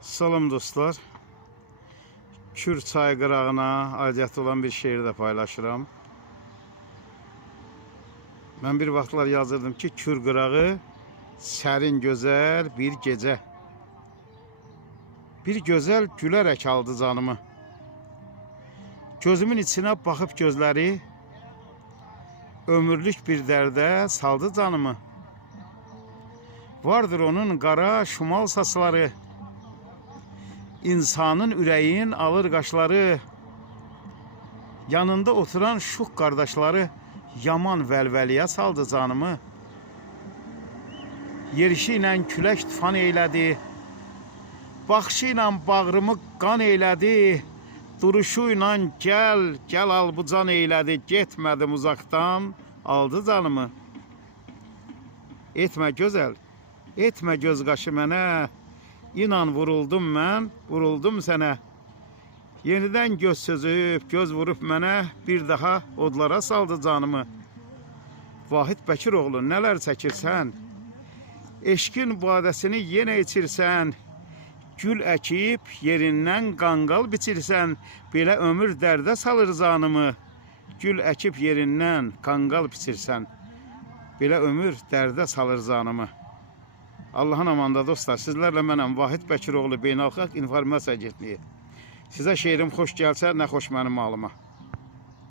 Salam dostlar. Kür çay qırağına aidiyyatı olan bir şeiri də paylaşıram. Mən bir vaxtlar yazırdım ki, Kür qırağı sərin gözəl bir gecə. Bir gözəl gülərək aldı canımı. Gözümün içinə baxıb gözləri, ömürlük bir dərdə saldı canımı. Vardır onun qara şumal saçları, İnsanın ürəyin alır qaşları, yanında oturan şux qardaşları yaman vəlvəliyə saldı canımı. Yerişi ilə külək tufan eylədi, baxışı ilə bağrımı qan eylədi, duruşu ilə gəl al bu can eylədi, getmədim uzaqdan aldı canımı. Etmə gözəl, etmə göz qaşı mənə, İnan vuruldum mən, vuruldum sənə. Yenidən göz sözüb, göz vurub mənə, bir daha odlara saldı canımı. Vahid Bəkiroğlu, nələr çəkirsən? Eşkin badəsini yenə içirsən, gül əkib yerindən qanqal biçirsən, belə ömür dərdə salır canımı. Gül əkib yerindən qanqal biçirsən, belə ömür dərdə salır canımı. Allahın amanda dostlar, sizlərlə mənəm Vahid Bəkiroğlu Beynəlxalq İnformasiya Agentliyi. Sizə şeirim xoş gəlsə, nə xoş mənim malıma.